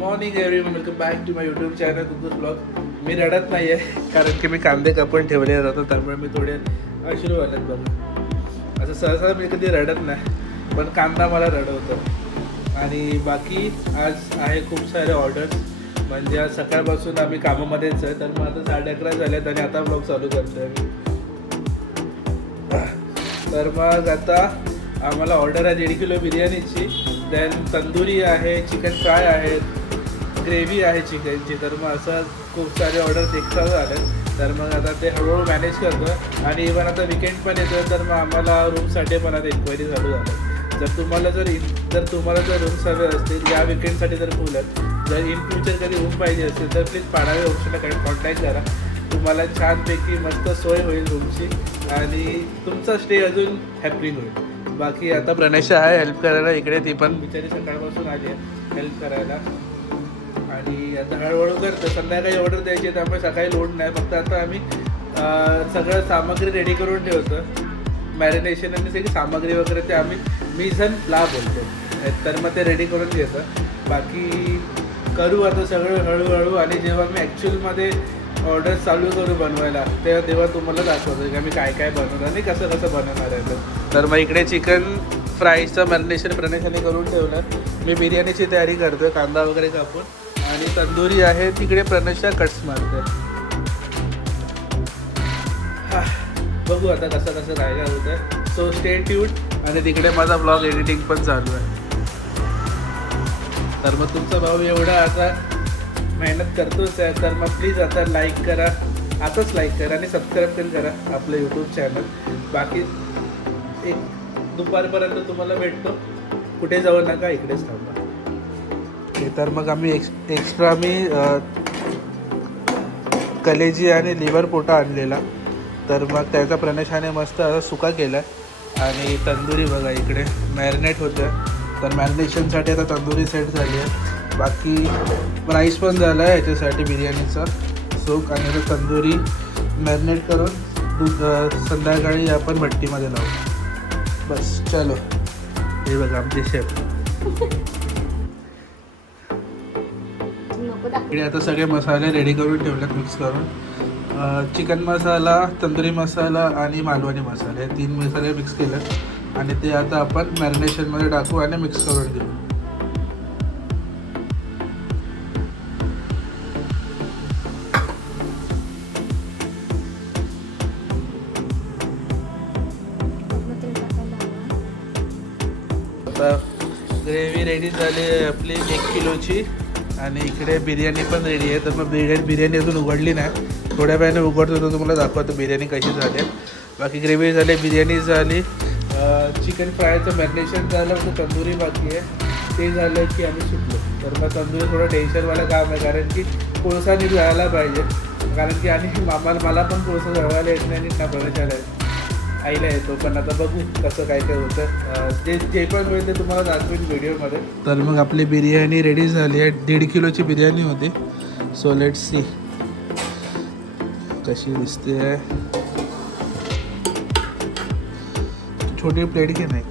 Morning everyone, welcome back to my YouTube channel couture blog. मी रडत नाही आहे कारण की मी कांदे कापून ठेवले जातो, त्यामुळे मी थोडे अश्रू आलेत बघा. असं सहसा मी कधी रडत नाही, पण कांदा मला रडवतं. आणि बाकी आज आहे खूप सारे ऑर्डर्स, म्हणजे आज सकाळपासून आम्ही कामामध्येच आहे. तर मग आता 11:30 झालेत आणि आता ब्लॉग चालू करतो आहे. तर मग आता आम्हाला ऑर्डर आहे 1.5 किलो बिर्याणीची, देन तंदुरी आहे, चिकन फ्राय आहे, ग्रेव्ही आहे चिकनची. तर मग असं खूप सारे ऑर्डर देखता झाले. तर मग आता ते हळूहळू मॅनेज करतो. आणि इव्हन आता विकेंड पण येतो, तर मग आम्हाला रूमसाठी पण आता इन्क्वायरी चालू झालं. जर तुम्हाला जर रूम्स हवे असतील या विकेंडसाठी तर फुल आहेत. जर इन फ्युचर कधी रूम पाहिजे असेल तर प्लीज पाडावे ऑप्शनला कॉन्टॅक्ट करा. तुम्हाला छानपैकी मस्त सोय होईल रूमची आणि तुमचा स्टे अजून हॅपनिंग होईल. बाकी आता प्रणेश आहे हेल्प करायला इकडे, ती पण बिचारी सकाळपासून आली आहे हेल्प करायला. आणि आता हळूहळू करतं. संध्याकाळी ऑर्डर द्यायची आहे, त्यामुळे सकाळी लोड नाही. फक्त आता आम्ही सगळं सामग्री रेडी करून ठेवतो. मॅरिनेशन आणि सगळी सामग्री वगैरे ते आम्ही मिझन ला बोलतो, तर मग ते रेडी करून घेतं. बाकी करू आता सगळं हळूहळू. आणि जेव्हा मी ॲक्च्युअलमध्ये ऑर्डर चालू करू बनवायला तेव्हा तुम्हाला दाखवतो की आम्ही काय काय बनवणार आणि कसं बनवणार आहे. तर मग इकडे चिकन फ्राईजचं मॅरिनेशन प्रणेशाने करून ठेवलं. मी बिर्याणीची तयारी करतो आहे, कांदा वगैरे कापून. आणि तंदुरी आहे तिकडे प्रणेशच्या कट्स मारते. बघू आता कसं काय होतं. So stay tuned. आणि तिकडे माझा ब्लॉग एडिटिंग पण चालू आहे. तर मग तुमचा भाऊ एवढा आता मेहनत करतोच आहे, तर मग प्लीज आता लाईक करा, आताच लाईक करा आणि सबस्क्राईब पण करा आपलं यूट्यूब चॅनल. बाकी एक दुपारपर्यंत तुम्हाला भेटतो. कुठे जाऊ नका, इकडेच थांबा. तर मग आम्ही एक्स्ट्रा कलेजी आणि लिव्हर पोटा आणलेला, तर मग त्याचा प्रणेशाने मस्त असा सुका केला आहे. आणि तंदुरी बघा इकडे मॅरिनेट होतं, तर मॅरिनेशनसाठी आता तंदुरी सेट झाली आहे. बाकी राईस पण झाला आहे याच्यासाठी बिर्याणीचा सूक. आणि आता तंदुरी मॅरिनेट करून संध्याकाळी आपण भट्टीमध्ये लावू. बस चलो. हे बघा आमचे शेफ. इकडे आता सगळे मसाले रेडी करून ठेवलेत मिक्स करून. चिकन मसाला, तंदुरी मसाला आणि मालवणी मसाला, हे 3 मसाले मिक्स केलेत. आणि ते आता आपण मॅरिनेशनमध्ये टाकू आणि मिक्स करून घेऊ. आता ग्रेव्ही रेडी झाली आहे आपली 1 किलोची. आणि इकडे बिर्याणी पण रेडी आहे. तर मग बिर्याणी अजून उघडली नाही, थोड्या वेळाने उघडतो तर तुम्हाला दाखवतो बिर्याणी कशी झाली आहे. बाकी ग्रेव्ही झाली, बिर्याणी झाली, चिकन फ्रायचं मॅरिनेशन झालं, फक्त तंदुरी बाकी आहे. ते झालं की आम्ही सुटलो. तर मग तंदुरी थोडं टेन्शनवालं काम आहे, कारण की कोळसा नीट जायला पाहिजे. कारण की आणि मला पण कोळसा जळवायला येत नाही आणि ना बनवायला आईला येतो. पण आता बघू कसं काय होतं. जे पण होईल ते तुम्हाला दाखवेन व्हिडिओमध्ये. तर मग आपली बिर्याणी रेडी झाली आहे. 1.5 किलोची बिर्याणी होती. सो लेट्स सी कशी दिसते आहे. छोटी प्लेट घे नाही.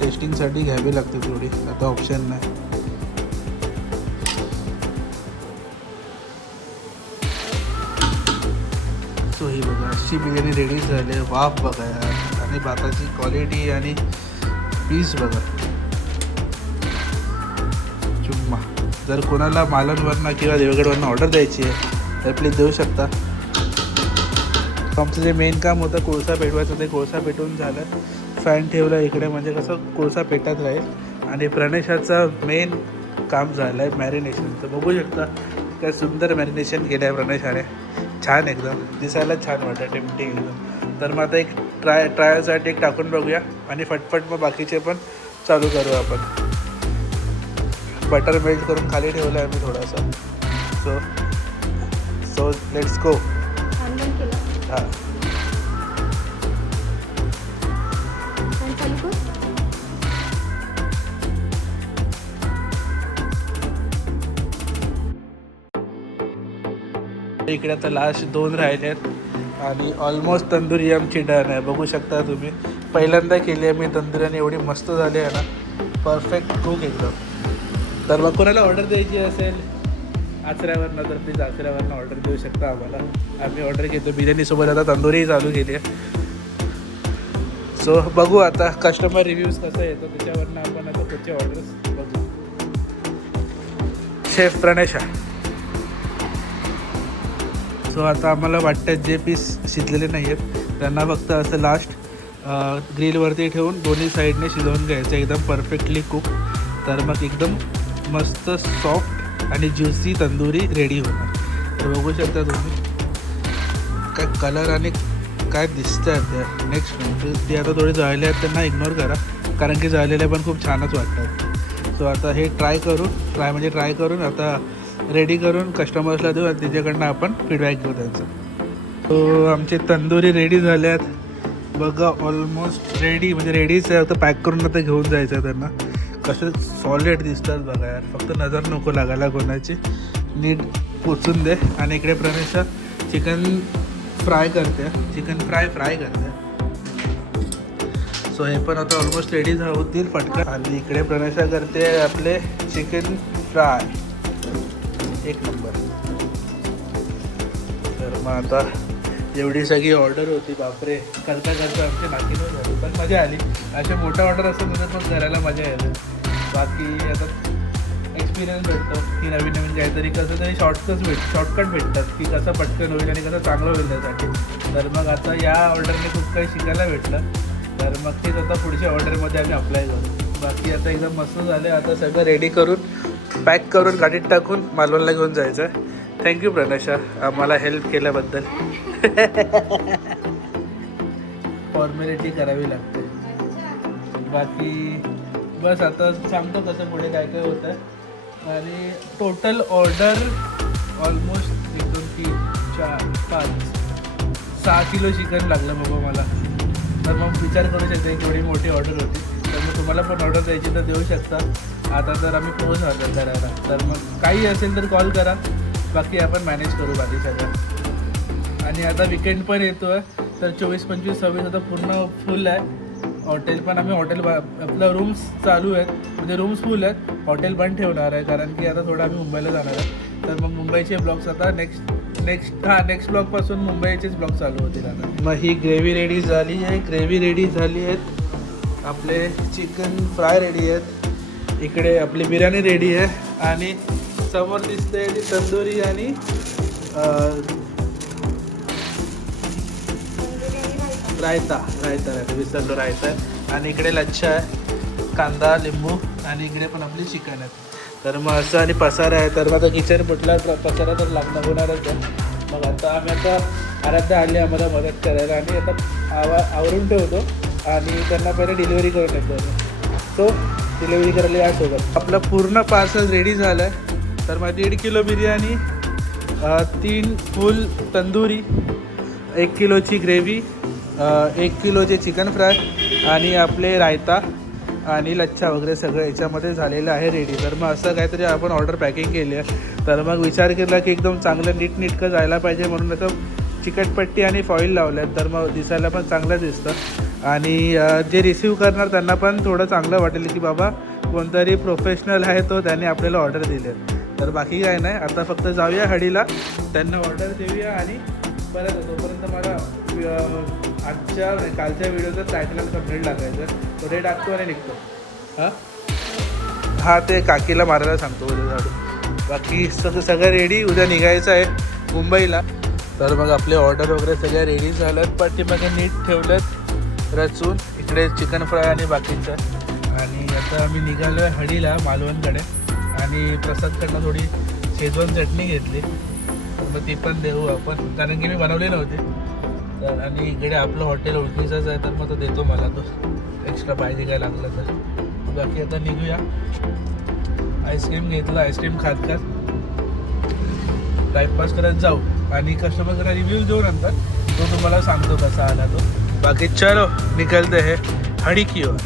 टेस्टिंगसाठी घ्यावी लागते थोडी, आता ऑप्शन नाही. सो ही बघा अशी बिर्याणी रेडी झाली. वाफ बघा यार, आणि भाताची क्वालिटी आणि पीस बघा. चुम्मा. जर कोणाला मालवणवरनं किंवा देवगडवरनं ऑर्डर द्यायची आहे तर प्लीज देऊ शकता. आमचं जे मेन काम होतं कोळसा पेटवायचं, ते कोळसा पेटवून झालं. फॅन ठेवला इकडे, म्हणजे कसं कोळसा पेटत राहील. आणि प्रणेशाचा मेन काम झालं आहे मॅरिनेशनचं. बघू शकता काय सुंदर मॅरिनेशन केलं आहे प्रणेशाने. छान, एकदम दिसायला छान वाटतं, टेम्पटिंग एकदम. तर मग आता एक ट्रायलसाठी एक टाकून बघूया आणि फटफट मग बाकीचे पण चालू करू आपण. बटर मेल्ट करून खाली ठेवलं आहे मी थोडासा. So let's go. हां आपल्या इकडे आता लास्ट 2 राहिले आहेत आणि ऑलमोस्ट तंदुरी आमची डन आहे. बघू शकता तुम्ही, पहिल्यांदा केली आहे मी तंदुरी आणि एवढी मस्त झाली आहे ना, परफेक्ट कुक एकदम. तर मग कोणाला ऑर्डर द्यायची असेल आचऱ्यावरनं तर प्लीज आचऱ्यावरनं ऑर्डर देऊ शकता आम्हाला. आम्ही ऑर्डर घेतो बिर्याणीसोबत, आता तंदुरीही चालू केली आहे. सो बघू आता कस्टमर रिव्ह्यूज कसं येतो त्याच्यावरनं आपण आता पुढचे ऑर्डर्स बघू. शेफ प्रणेश. सो आता आम्हाला वाटतं जे पीस शिजलेले नाही आहेत त्यांना फक्त असं लास्ट ग्रिलवरती ठेवून दोन्ही साईडने शिजवून घ्यायचं एकदम परफेक्टली कुक. तर मग एकदम मस्त सॉफ्ट आणि ज्युसी तंदुरी रेडी होणार. तर बघू शकता तुम्ही काय कलर आणि काय दिसतं आहे त्या. नेक्स्ट ते आता थोडे जळले आहेत त्यांना इग्नोर करा, कारण की जळलेले पण खूप छानच वाटतात. सो आता हे ट्राय करून आता रेडी करून कस्टमर्सला देऊ आणि त्याच्याकडनं आपण फीडबॅक घेऊ त्यांचा. सो आमचे तंदुरी रेडी झाल्यात बघा, ऑलमोस्ट रेडी म्हणजे रेडीच आहे. आता पॅक करून आता घेऊन जायचं आहे त्यांना. कसं सॉलिड दिसतात बघा यार, फक्त नजर नको लागायला कोणाची. नीट पोचून दे. आणि इकडे प्रणेशा चिकन फ्राय करते. सो हे पण आता ऑलमोस्ट रेडी होतील पटकन. आणि इकडे प्रणेशा करते आपले चिकन फ्राय, एक नंबर. तर मग आता एवढी सगळी ऑर्डर होती, बापरे, करता आमच्या नाकीनं झाली. पण मजा आली. असे मोठा ऑर्डर असं म्हणजे पण करायला मजा येते. बाकी आता एक्सपिरियन्स भेटतो की नवीन काहीतरी कसं तरी शॉर्टकट भेटतात की कसं पटकन होईल आणि कसं चांगलं होईल त्यासाठी. तर मग आता या ऑर्डरने खूप काही शिकायला भेटलं. तर मग तेच आता पुढच्या ऑर्डरमध्ये आम्ही अप्लाय करू. बाकी आता एकदम मस्त झालं. आता सगळं रेडी करून पॅक करून गाडीत टाकून मालवणला घेऊन जायचं आहे. थँक्यू प्रणेशा आम्हाला हेल्प केल्याबद्दल. फॉर्मॅलिटी करावी लागते. बाकी बस आता सांगतो कसं पुढे काय काय होतं आहे. आणि total order almost 1 2 3 4 5 6 kilo chicken लागलं बाबा मला. तर मग विचार करू शकते की एवढी मोठी ऑर्डर होती. तर मग तुम्हाला पण ऑर्डर द्यायची तर देऊ शकता. आता तर आम्ही पोहोच ऑर्डर करायला. तर मग काही असेल तर कॉल करा, बाकी आपण मॅनेज करू बाकी सगळं. आणि आता विकेंड पण येतो आहे, तर 24 25 26 आता पूर्ण फुल आहे. हॉटेल पण आम्ही आपलं रूम्स चालू आहेत, म्हणजे रूम्स फुल आहेत. हॉटेल बंद ठेवणार आहे कारण की आता थोडं आम्ही मुंबईला जाणार आहे. तर मग मुंबईचे ब्लॉग्स आता नेक्स्ट ब्लॉगपासून मुंबईचेच ब्लॉग चालू होतील आता. मग ही ग्रेव्ही रेडी झाली आहेत. आपले चिकन फ्राय रेडी आहेत. इकडे आपली बिर्याणी रेडी आहे. आणि समोर दिसते ती तंदुरी आणि रायता विसरलो रायता आहे. आणि इकडे लच्छा आहे, कांदा लिंबू. आणि इकडे पण आपली चिकन आहे. तर मग असं आणि पसारा आहे. तर मग आता किचन कुठला पसारा तर लागणार होणारच आहे. मग आता आम्ही आराध्या आली आम्हाला मदत करायला आणि आता आवरून ठेवतो आणि त्यांना पहिले डिलिव्हरी करून येतो. सो डिलिव्हरी करायला यासोबत आपलं पूर्ण पार्सल रेडी झालं आहे. तर मग 1.5 किलो बिर्याणी, 3 फुल तंदुरी, 1 किलोची ग्रेव्ही, 1 किलोचे चिकन फ्राय आणि आपले रायता आणि लच्छा वगैरे सगळं याच्यामध्ये झालेलं आहे रेडी. तर मग असं काहीतरी आपण ऑर्डर पॅकिंग केली आहे. तर मग विचार केला की एकदम चांगलं नीटनेटकं जायला पाहिजे म्हणून असं चिकटपट्टी आणि फॉईल लावल्या आहेत. तर मग दिसायला पण चांगलं दिसतं आणि जे रिसीव करणार त्यांना पण थोडं चांगलं वाटेल की बाबा कोणतरी प्रोफेशनल आहे तो त्याने आपल्याला ऑर्डर दिली आहे. तर बाकी काय नाही, आता फक्त जाऊया हडीला, त्यांना ऑर्डर देऊया आणि परत तोपर्यंत मला कालच्या व्हिडिओचं टायटल कंप्लीट लागायचं. तो डे टाकतो आणि निघतो. हां ते काकीला मारायला सांगतो उद्या झाडू. बाकी सगळं रेडी, उद्या निघायचं आहे मुंबईला. तर मग आपले ऑर्डर वगैरे सगळ्या रेडी झाल्यात. पाठीमागे नीट ठेवल्यात रचून. इकडे चिकन फ्राय आणि बाकीचं. आणि आता आम्ही निघालो आहे हडीला मालवणकडे. आणि प्रसादकडनं थोडी शेजवान चटणी घेतली, मग ती पण देऊ आपण कारण की मी बनवली नव्हती. तर आणि इकडे आपलं हॉटेल ओळखीचंच आहे, तर मग तो देतो मला तो एक्स्ट्रा पाहिजे काय लागलं तर. बाकी आता निघूया. आईस्क्रीम घेतलं, आईस्क्रीम खात टाईमपास करत जाऊ आणि कस्टमरकडे रिव्ह्यूज देऊ नंतर तो तुम्हाला सांगतो कसा आला तो. बाकी चलो निकलते है हडी की ओर.